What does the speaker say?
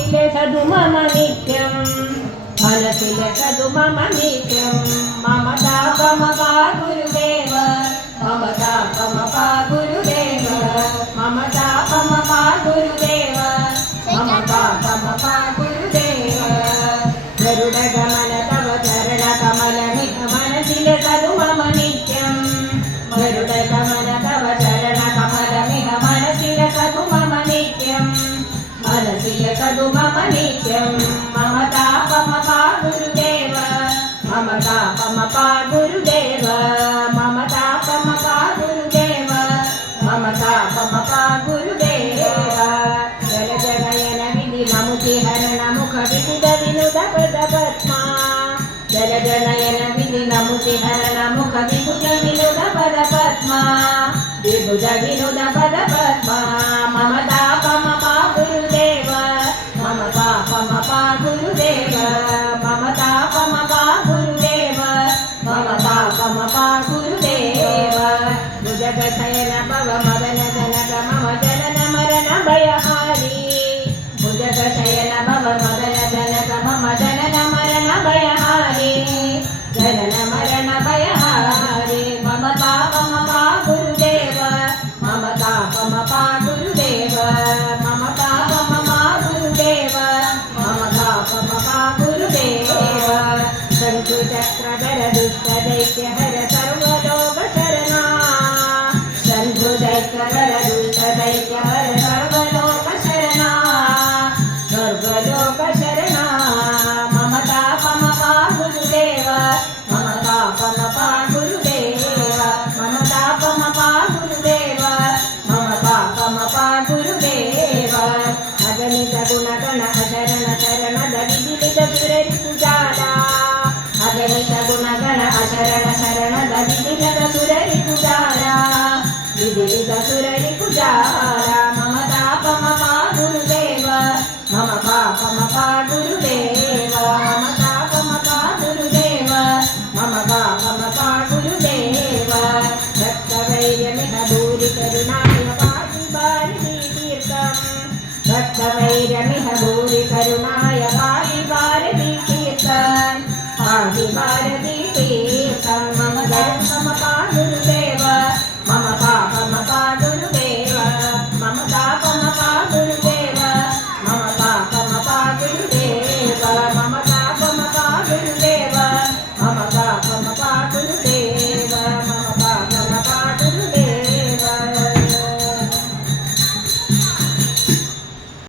मनसिले सदु मम नित्यं मनसिले सदु मम नित्यं ममता पमपा गुरुदेव ममता पमपा गुरुदेव ममता पमपा गुरुदेव ममता पमपा गुरुदेव गरुड गमन तव चरण कमल मनसिले सदु मम नित्यं गरुड गमन तव चरण कमल मनसिले सदु मम नित्यं मनसिले सदु मम नित्यं ममता पमपा गुरुदेव ममता पमपा गुरुदेव ममता पमपा गुरुदेव ममता पमपा गुरुदेव जल जगयन विधि नमुति हरण मुख विबुध विनुद पद पद्मा जल जनयन विधि नमुति हरण मुख विबुध विनुद पद पद्मा विबुध विनुद पद पद्मा ममता पमपा गुरुदेव ममता पमपा गुरुदेव ममता पमपा गुरुदेव ममता पमपा गुरुदेव भुजग शयन भव मदन जनक मम जनन मरण भयहारी भुजग शयन भव मदन जनक मम जनन मरण भयहारी जनन मरण भयहारी ममता पमपा गुरुदेव ममता पमपा गुरुदेव ममता पमपा गुरुदेव ममता पमपा गुरुदेव शंखु चक्रधर दुष्ट दैत्य हर सर्वलोक शरणा शंखु चक्रधर दुष्ट दैत्य हर सर्वलोक शरणा सर्वलोक शरणा ममता पमपा गुरुदेव ममता पमपा गुरुदेव ममता पमपा गुरुदेव ममता पमपा गुरुदेव अगणित गुणगण अशरण शरण दविदित सुररि पुजारा अगणित गुणगण अशरण शरण दविदित सुररि पुजारा विदित सुररि पुजारा ममता पमपा गुरुदेव ममता पमपा गुरुदेव ममता पमपा गुरुदेव ममता पमपा गुरुदेव रक्तवैर्यमिह भूरि करुणाय पाहि वारिधि तीर्थं रक्तवैर्यमिह भूरि करुणा